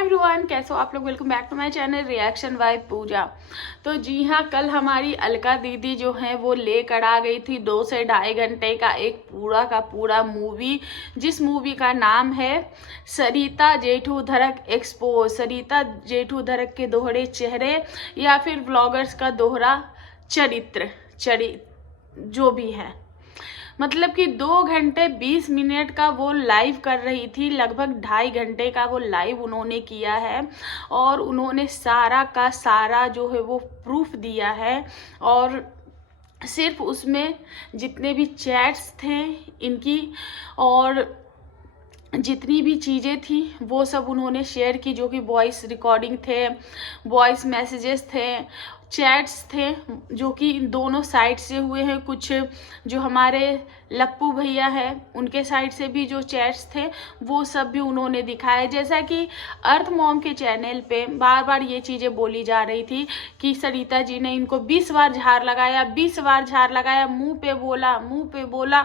Everyone, कैसे हो आप लोग। Welcome back to my channel reaction by Pooja. तो जी हाँ, कल हमारी अलका दीदी जो है वो लेकर आ गई थी 2 से ढाई घंटे का एक पूरा का पूरा मूवी, जिस मूवी का नाम है सरिता जेठू धड़क एक्सपोज। सरिता जेठू धड़क के दोहरे चेहरे या फिर ब्लॉगर्स का दोहरा चरित्र जो भी है। मतलब कि 2 घंटे 20 मिनट का वो लाइव कर रही थी, लगभग 2.5 घंटे का वो लाइव उन्होंने किया है और उन्होंने सारा का सारा जो है वो प्रूफ दिया है। और सिर्फ उसमें जितने भी चैट्स थे इनकी और जितनी भी चीज़ें थी वो सब उन्होंने शेयर की, जो कि वॉइस रिकॉर्डिंग थे, वॉइस मैसेजेस थे, चैट्स थे जो कि दोनों साइड से हुए हैं। कुछ जो हमारे लप्पू भैया है उनके साइड से भी जो चैट्स थे वो सब भी उन्होंने दिखाया। जैसा कि अर्थ मॉम के चैनल पे बार बार ये चीज़ें बोली जा रही थी कि सरिता जी ने इनको 20 बार झाड़ लगाया, 20 बार झाड़ लगाया, मुंह पे बोला।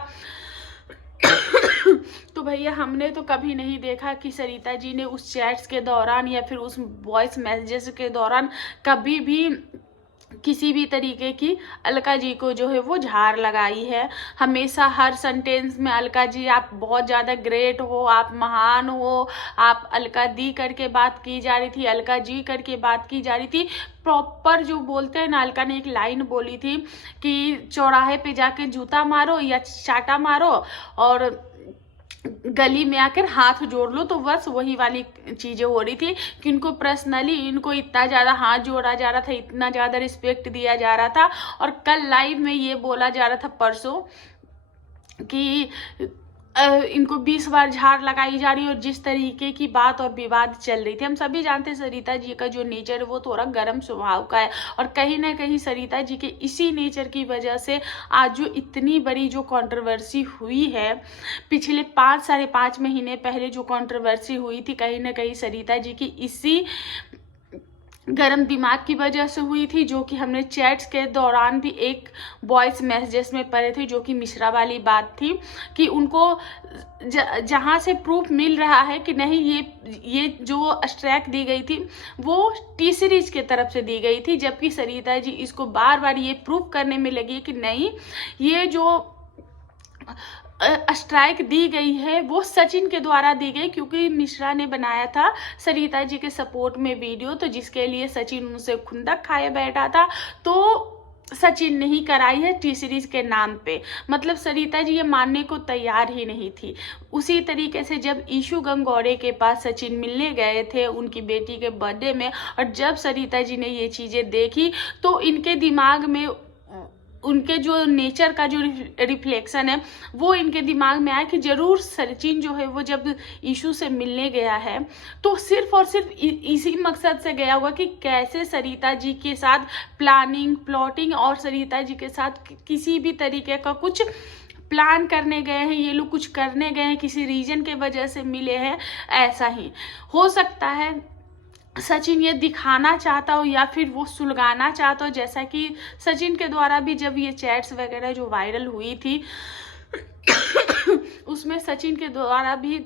तो भैया हमने तो कभी नहीं देखा कि सरिता जी ने उस चैट्स के दौरान या फिर उस वॉइस मैसेजेस के दौरान कभी भी किसी भी तरीके की अलका जी को जो है वो झाड़ लगाई है। हमेशा हर सेंटेंस में अलका जी आप बहुत ज़्यादा ग्रेट हो, आप महान हो, आप अलका दी करके बात की जा रही थी, अलका जी करके बात की जा रही थी। प्रॉपर जो बोलते हैं ना, अलका ने एक लाइन बोली थी कि चौराहे पे जाके जूता मारो या चाटा मारो और गली में आकर हाथ जोड़ लो। तो बस वही वाली चीज़ें हो रही थी कि इनको पर्सनली इनको इतना ज़्यादा हाथ जोड़ा जा रहा था, इतना ज़्यादा रिस्पेक्ट दिया जा रहा था। और कल लाइव में ये बोला जा रहा था परसों कि इनको 20 बार झाड़ लगाई जा रही है। और जिस तरीके की बात और विवाद चल रही थी, हम सभी जानते हैं सरिता जी का जो नेचर है वो थोड़ा गर्म स्वभाव का है और कहीं ना कहीं सरिता जी के इसी नेचर की वजह से आज जो इतनी बड़ी जो कंट्रोवर्सी हुई है, पिछले 5-5.5 महीने पहले जो कंट्रोवर्सी हुई थी, कहीं ना कहीं सरिता जी की इसी गरम दिमाग की वजह से हुई थी। जो कि हमने चैट्स के दौरान भी एक वॉइस मैसेजेस में पढ़े थे, जो कि मिश्रा वाली बात थी कि उनको जहाँ से प्रूफ मिल रहा है कि नहीं ये जो स्ट्राइक दी गई थी वो टी सीरीज के तरफ से दी गई थी, जबकि सरिता जी इसको बार बार ये प्रूफ करने में लगी कि नहीं, ये जो स्ट्राइक दी गई है वो सचिन के द्वारा दी गई, क्योंकि मिश्रा ने बनाया था सरिता जी के सपोर्ट में वीडियो, तो जिसके लिए सचिन उनसे खुंदक खाए बैठा था। तो सचिन ने ही कराई है टी सीरीज के नाम पे। मतलब सरिता जी ये मानने को तैयार ही नहीं थी। उसी तरीके से जब ईशू गंगौरे के पास सचिन मिलने गए थे उनकी बेटी के बर्थडे में, और जब सरिता जी ने ये चीज़ें देखी तो इनके दिमाग में उनके जो नेचर का जो रिफ्लेक्शन है वो इनके दिमाग में आया कि जरूर सचिन जो है वो जब ईशू से मिलने गया है तो सिर्फ और सिर्फ इसी मकसद से गया होगा कि कैसे सरिता जी के साथ प्लानिंग प्लॉटिंग और सरिता जी के साथ किसी भी तरीके का कुछ प्लान करने गए हैं, ये लोग कुछ करने गए हैं, किसी रीजन के वजह से मिले हैं। ऐसा ही हो सकता है सचिन ये दिखाना चाहता हो या फिर वो सुलगाना चाहता हो, जैसा कि सचिन के द्वारा भी जब ये चैट्स वगैरह जो वायरल हुई थी उसमें सचिन के द्वारा भी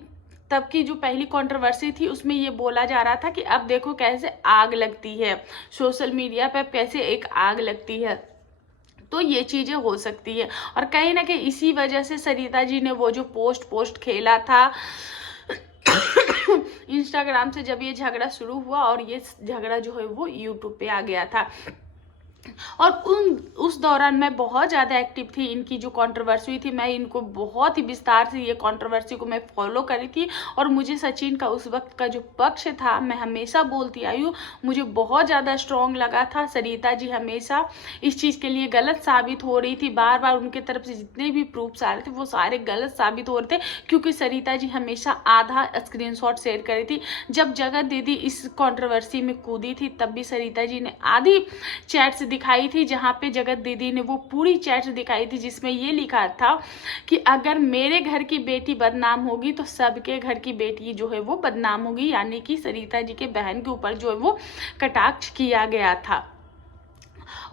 तब की जो पहली कंट्रोवर्सी थी उसमें ये बोला जा रहा था कि अब देखो कैसे आग लगती है सोशल मीडिया पे, कैसे एक आग लगती है। तो ये चीज़ें हो सकती है और कहीं ना कहीं इसी वजह से सरिता जी ने वो जो पोस्ट खेला था इंस्टाग्राम से, जब ये झगड़ा शुरू हुआ और ये झगड़ा जो है वो यूट्यूब पे आ गया था। और उस दौरान मैं बहुत ज़्यादा एक्टिव थी। इनकी जो कंट्रोवर्सी हुई थी मैं इनको बहुत ही विस्तार से ये कंट्रोवर्सी को मैं फॉलो करी थी और मुझे सचिन का उस वक्त का जो पक्ष था मैं हमेशा बोलती आई हूँ, मुझे बहुत ज़्यादा स्ट्रॉन्ग लगा था। सरिता जी हमेशा इस चीज़ के लिए गलत साबित हो रही थी, बार बार उनके तरफ से जितने भी प्रूफ्स आ रहे थे वो सारे गलत साबित हो रहे थे, क्योंकि सरिता जी हमेशा आधा स्क्रीनशॉट शेयर करी थी। जब जगत दीदी इस कंट्रोवर्सी में कूदी थी तब भी सरिता जी ने आधी चैट्स दिखाई थी, जहाँ पे जगत दीदी ने वो पूरी चैट दिखाई थी जिसमें ये लिखा था कि अगर मेरे घर की बेटी बदनाम होगी तो सबके घर की बेटी जो है वो बदनाम होगी, यानी कि सरिता जी के बहन के ऊपर जो है वो कटाक्ष किया गया था।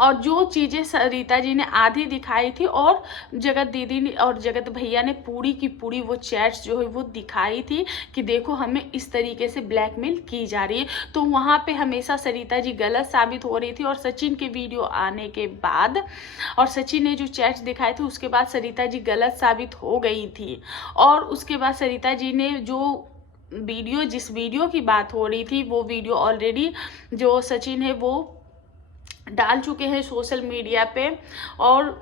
और जो चीज़ें सरिता जी ने आधी दिखाई थी और जगत दीदी ने और जगत भैया ने पूरी की पूरी वो चैट्स जो है वो दिखाई थी कि देखो हमें इस तरीके से ब्लैकमेल की जा रही है। तो वहाँ पे हमेशा सरिता जी गलत साबित हो रही थी। और सचिन के वीडियो आने के बाद और सचिन ने जो चैट्स दिखाए थे उसके बाद सरिता जी गलत साबित हो गई थी। और उसके बाद सरिता जी ने जो जिस वीडियो की बात हो रही थी वो वीडियो ऑलरेडी जो सचिन है वो डाल चुके हैं सोशल मीडिया पे। और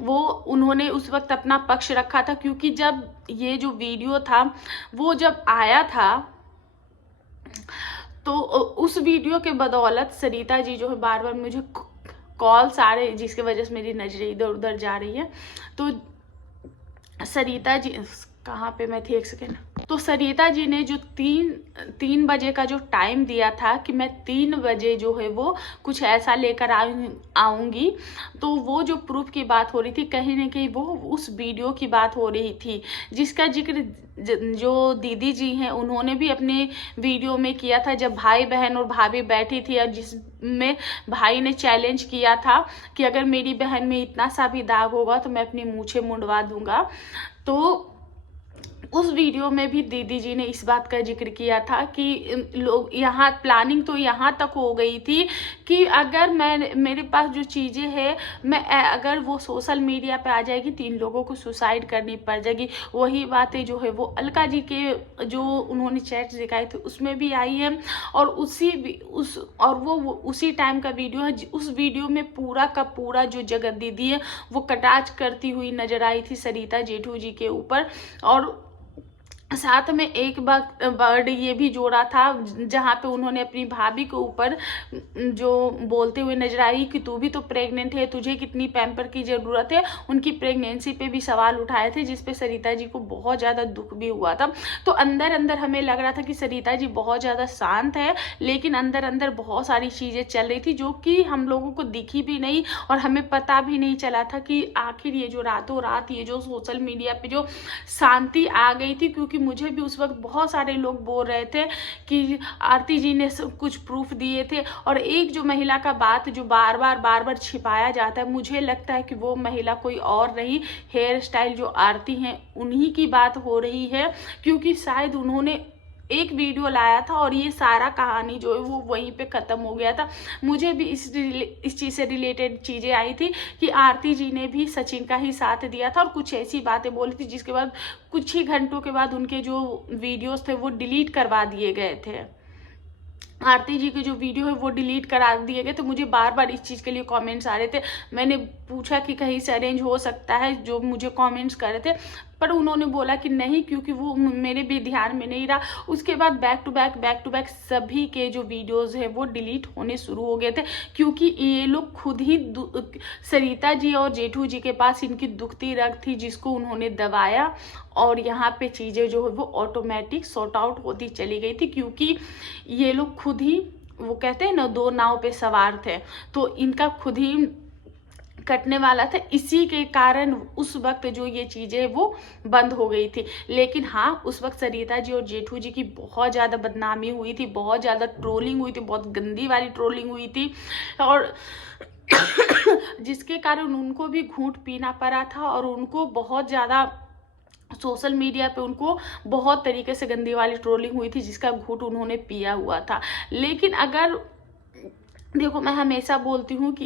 वो उन्होंने उस वक्त अपना पक्ष रखा था, क्योंकि जब ये जो वीडियो था वो जब आया था तो उस वीडियो के बदौलत सरिता जी जो है बार बार मुझे कॉल्स आ रहे, जिसकी वजह से मेरी नजरें इधर उधर जा रही है। तो सरिता जी कहाँ पे मैं थी, एक सेकेंड। तो सरिता जी ने जो तीन बजे का जो टाइम दिया था कि मैं 3 बजे जो है वो कुछ ऐसा लेकर आऊँगी, तो वो जो प्रूफ की बात हो रही थी कहीं ना कहीं वो उस वीडियो की बात हो रही थी, जिसका जिक्र जो दीदी जी हैं उन्होंने भी अपने वीडियो में किया था, जब भाई बहन और भाभी बैठी थी और जिसमें भाई ने चैलेंज किया था कि अगर मेरी बहन में इतना सा भी दाग होगा तो मैं अपनी मूछें मुंडवा दूंगा। तो उस वीडियो में भी दीदी जी ने इस बात का जिक्र किया था कि लोग यहाँ प्लानिंग तो यहाँ तक हो गई थी कि अगर मेरे पास जो चीज़ें हैं मैं अगर वो सोशल मीडिया पे आ जाएगी 3 लोगों को सुसाइड करनी पड़ जाएगी। वही बातें जो है वो अलका जी के जो उन्होंने चैट्स दिखाए थे उसमें भी आई है। और उसी टाइम का वीडियो है। उस वीडियो में पूरा का पूरा जो जगत दीदी है वो कटाक्ष करती हुई नजर आई थी सरिता जेठू जी के ऊपर। और साथ में एक वर्ड ये भी जोड़ा था जहाँ पे उन्होंने अपनी भाभी के ऊपर जो बोलते हुए नजर आई कि तू भी तो प्रेग्नेंट है, तुझे कितनी पैम्पर की ज़रूरत है। उनकी प्रेगनेंसी पे भी सवाल उठाए थे, जिसपे सरिता जी को बहुत ज़्यादा दुख भी हुआ था। तो अंदर अंदर हमें लग रहा था कि सरिता जी बहुत ज़्यादा शांत है, लेकिन अंदर अंदर बहुत सारी चीज़ें चल रही थी जो कि हम लोगों को दिखी भी नहीं और हमें पता भी नहीं चला था कि आखिर ये जो रातों रात ये जो सोशल मीडिया पे जो शांति आ गई थी। क्योंकि मुझे भी उस वक्त बहुत सारे लोग बोल रहे थे कि आरती जी ने सब कुछ प्रूफ दिए थे। और एक जो महिला का बात जो बार बार छिपाया जाता है, मुझे लगता है कि वो महिला कोई और नहीं, हेयर स्टाइल जो आरती हैं उन्हीं की बात हो रही है। क्योंकि शायद उन्होंने एक वीडियो लाया था और ये सारा कहानी जो है वो वहीं पे ख़त्म हो गया था। मुझे भी इस चीज़ से रिलेटेड चीज़ें आई थी कि आरती जी ने भी सचिन का ही साथ दिया था और कुछ ऐसी बातें बोली थी, जिसके बाद कुछ ही घंटों के बाद उनके जो वीडियोस थे वो डिलीट करवा दिए गए थे। आरती जी के जो वीडियो है वो डिलीट करा दिए गए। तो मुझे बार बार इस चीज़ के लिए कमेंट्स आ रहे थे। मैंने पूछा कि कहीं से अरेंज हो सकता है, जो मुझे कमेंट्स कर रहे थे, पर उन्होंने बोला कि नहीं, क्योंकि वो मेरे भी ध्यान में नहीं रहा। उसके बाद बैक टू बैक सभी के जो वीडियोस हैं वो डिलीट होने शुरू हो गए थे, क्योंकि ये लोग खुद ही सरिता जी और जेठू जी के पास इनकी दुखती रग थी, जिसको उन्होंने दबाया और यहाँ पे चीज़ें जो है वो ऑटोमेटिक सॉर्ट आउट होती चली गई थी। क्योंकि ये लोग खुद ही, वो कहते हैं ना, 2 नाव पे सवार थे, तो इनका खुद ही कटने वाला था। इसी के कारण उस वक्त जो ये चीज़ें वो बंद हो गई थी। लेकिन हाँ, उस वक्त सरिता जी और जेठू जी की बहुत ज़्यादा बदनामी हुई थी, बहुत ज़्यादा ट्रोलिंग हुई थी, बहुत गंदी वाली ट्रोलिंग हुई थी। और जिसके कारण उनको भी घूंट पीना पड़ा था और उनको बहुत ज़्यादा सोशल मीडिया पे उनको बहुत तरीके से गंदी वाली ट्रोलिंग हुई थी, जिसका घूंट उन्होंने पिया हुआ था। लेकिन अगर देखो, मैं हमेशा बोलती हूँ कि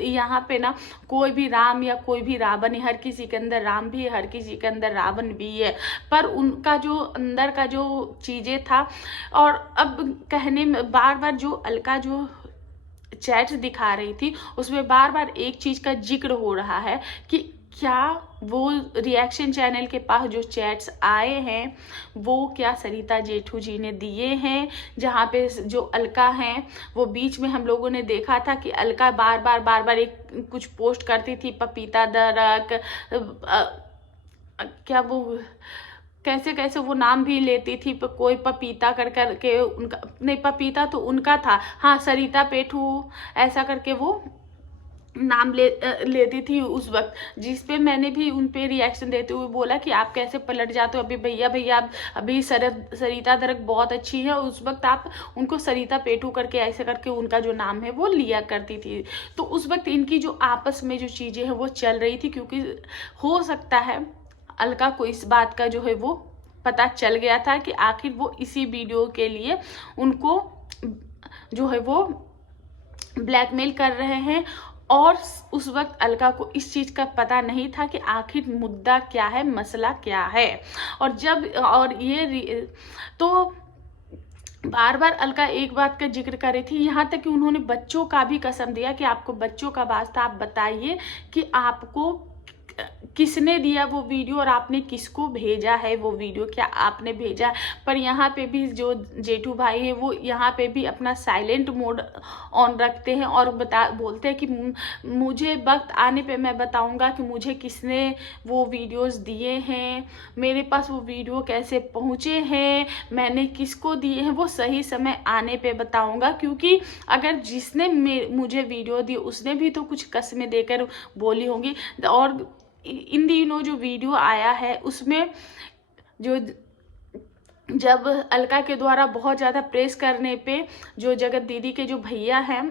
यहाँ पे ना कोई भी राम या कोई भी रावण है, हर किसी के अंदर राम भी है, हर किसी के अंदर रावण भी है। पर उनका जो अंदर का जो चीज़ें था, और अब कहने में बार बार जो अलका जो चैट्स दिखा रही थी उसमें बार बार एक चीज़ का जिक्र हो रहा है कि क्या वो रिएक्शन चैनल के पास जो चैट्स आए हैं वो क्या सरिता जेठू जी ने दिए हैं, जहाँ पे जो अलका हैं वो बीच में हम लोगों ने देखा था कि अलका बार बार एक कुछ पोस्ट करती थी, पपीता दरक क्या वो कैसे वो नाम भी लेती थी, कोई पपीता कर के उनका नहीं, पपीता तो उनका था, हाँ, सरिता पेठू ऐसा करके वो नाम लेती थी उस वक्त, जिस पे मैंने भी उन पे रिएक्शन देते हुए बोला कि आप कैसे पलट जाते हो, अभी भैया भैया आप अभी सरिता दरक बहुत अच्छी है, उस वक्त आप उनको सरिता पेटू करके ऐसे करके उनका जो नाम है वो लिया करती थी। तो उस वक्त इनकी जो आपस में जो चीज़ें हैं वो चल रही थी, क्योंकि हो सकता है अलका को इस बात का जो है वो पता चल गया था कि आखिर वो इसी वीडियो के लिए उनको जो है वो ब्लैकमेल कर रहे हैं। और उस वक्त अलका को इस चीज़ का पता नहीं था कि आखिर मुद्दा क्या है, मसला क्या है। और जब और ये तो बार बार अलका एक बात का जिक्र कर रही थी, यहाँ तक कि उन्होंने बच्चों का भी कसम दिया कि आपको बच्चों का वास्ता आप बताइए कि आपको किसने दिया वो वीडियो और आपने किसको भेजा है वो वीडियो, क्या आपने भेजा। पर यहाँ पे भी जो जेठू भाई है वो यहाँ पे भी अपना साइलेंट मोड ऑन रखते हैं और बोलते हैं कि मुझे वक्त आने पे मैं बताऊंगा कि मुझे किसने वो वीडियोस दिए हैं, मेरे पास वो वीडियो कैसे पहुँचे हैं, मैंने किसको दिए हैं, वो सही समय आने पे बताऊंगा। क्योंकि अगर जिसने मुझे वीडियो दी उसने भी तो कुछ कस्में देकर बोली होंगी। और इन दिनों जो वीडियो आया है उसमें जो जब अलका के द्वारा बहुत ज़्यादा प्रेस करने पे जो जगत दीदी के जो भैया हैं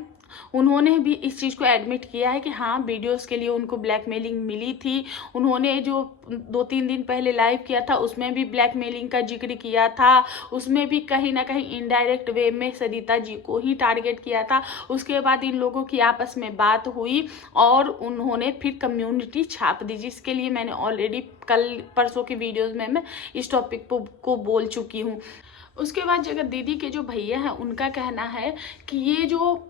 उन्होंने भी इस चीज़ को एडमिट किया है कि हाँ वीडियोस के लिए उनको ब्लैकमेलिंग मिली थी। उन्होंने जो 2-3 दिन पहले लाइव किया था उसमें भी ब्लैकमेलिंग का जिक्र किया था, उसमें भी कहीं ना कहीं इनडायरेक्ट वे में सरिता जी को ही टारगेट किया था। उसके बाद इन लोगों की आपस में बात हुई और उन्होंने फिर कम्युनिटी छाप दी, जिसके लिए मैंने ऑलरेडी कल परसों की वीडियोज़ में मैं इस टॉपिक को बोल चुकी हूँ। उसके बाद जगत दीदी के जो भैया हैं उनका कहना है कि ये जो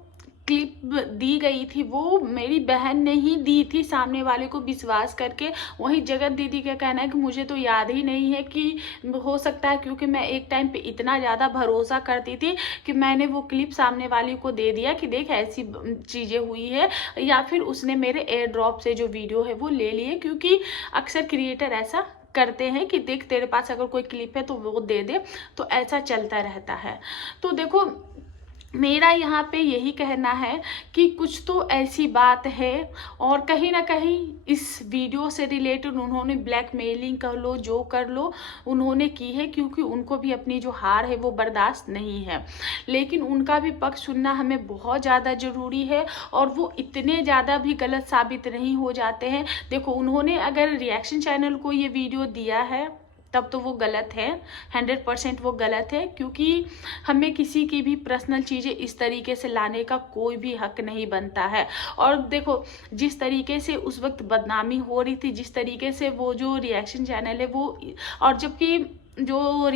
क्लिप दी गई थी वो मेरी बहन ने ही दी थी सामने वाले को विश्वास करके। वहीं जगत दीदी का कहना है कि मुझे तो याद ही नहीं है, कि हो सकता है क्योंकि मैं एक टाइम पे इतना ज़्यादा भरोसा करती थी कि मैंने वो क्लिप सामने वाले को दे दिया कि देख ऐसी चीज़ें हुई है, या फिर उसने मेरे एयर ड्रॉप से जो वीडियो है वो ले लिए। क्योंकि अक्सर क्रिएटर ऐसा करते हैं कि देख तेरे पास अगर कोई क्लिप है तो वो दे दे, तो ऐसा चलता रहता है। तो देखो मेरा यहाँ पे यही कहना है कि कुछ तो ऐसी बात है और कहीं ना कहीं इस वीडियो से रिलेटेड उन्होंने ब्लैकमेलिंग कर लो जो कर लो उन्होंने की है, क्योंकि उनको भी अपनी जो हार है वो बर्दाश्त नहीं है। लेकिन उनका भी पक्ष सुनना हमें बहुत ज़्यादा ज़रूरी है और वो इतने ज़्यादा भी गलत साबित नहीं हो जाते हैं। देखो उन्होंने अगर रिएक्शन चैनल को ये वीडियो दिया है तब तो वो गलत है, 100% वो गलत है। क्योंकि हमें किसी की भी पर्सनल चीज़ें इस तरीके से लाने का कोई भी हक नहीं बनता है। और देखो जिस तरीके से उस वक्त बदनामी हो रही थी, जिस तरीके से वो जो रिएक्शन चैनल है वो, और जबकि जो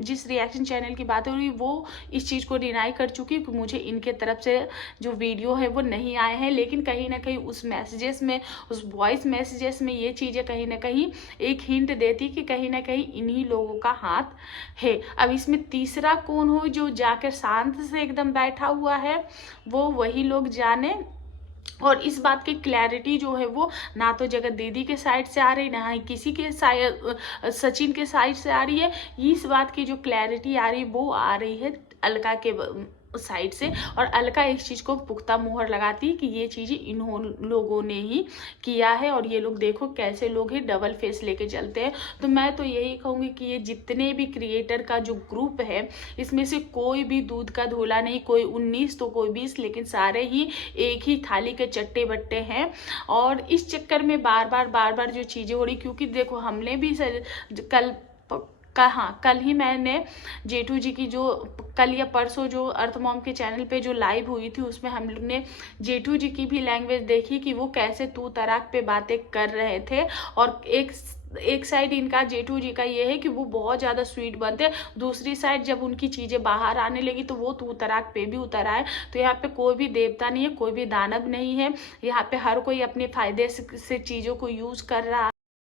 जिस रिएक्शन चैनल की बात हो रही वो इस चीज़ को डिनाई कर चुकी कि मुझे इनके तरफ से जो वीडियो है वो नहीं आए हैं। लेकिन कहीं ना कहीं उस मैसेजेस में, उस वॉइस मैसेजेस में ये चीज़ें कहीं ना कहीं एक हिंट देती कि कहीं ना कहीं इन्हीं लोगों का हाथ है। अब इसमें तीसरा कौन हो जो जाकर शांत से एकदम बैठा हुआ है, वो वही लोग जाने। और इस बात की क्लैरिटी जो है वो ना तो जगत दीदी के साइड से आ रही, ना ही किसी के साइड सचिन के साइड से आ रही है। इस बात की जो क्लैरिटी आ रही वो आ रही है अलका के साइड से। और अलका इस चीज़ को पुख्ता मुहर लगाती है कि ये चीज़ें इन लोगों ने ही किया है और ये लोग देखो कैसे लोग हैं, डबल फेस लेके चलते हैं। तो मैं तो यही कहूँगी कि ये जितने भी क्रिएटर का जो ग्रुप है इसमें से कोई भी दूध का धोला नहीं, कोई 19 तो कोई 20, लेकिन सारे ही एक ही थाली के चट्टे बट्टे हैं। और इस चक्कर में बार बार जो चीज़ें हो रही, क्योंकि देखो हमने भी कल ही मैंने जेठू जी की जो कल या परसों जो अर्थ मॉम के चैनल पे जो लाइव हुई थी उसमें हम लोग ने जेठू जी की भी लैंग्वेज देखी कि वो कैसे तू तराक पे बातें कर रहे थे। और एक साइड इनका जेठू जी का ये है कि वो बहुत ज़्यादा स्वीट बनते हैं, दूसरी साइड जब उनकी चीज़ें बाहर आने लगी तो वो तू तराक पे भी उतर आए। तो यहाँ पे कोई भी देवता नहीं है, कोई भी दानव नहीं है, यहाँ पे हर कोई अपने फायदे से चीज़ों को यूज़ कर रहा है।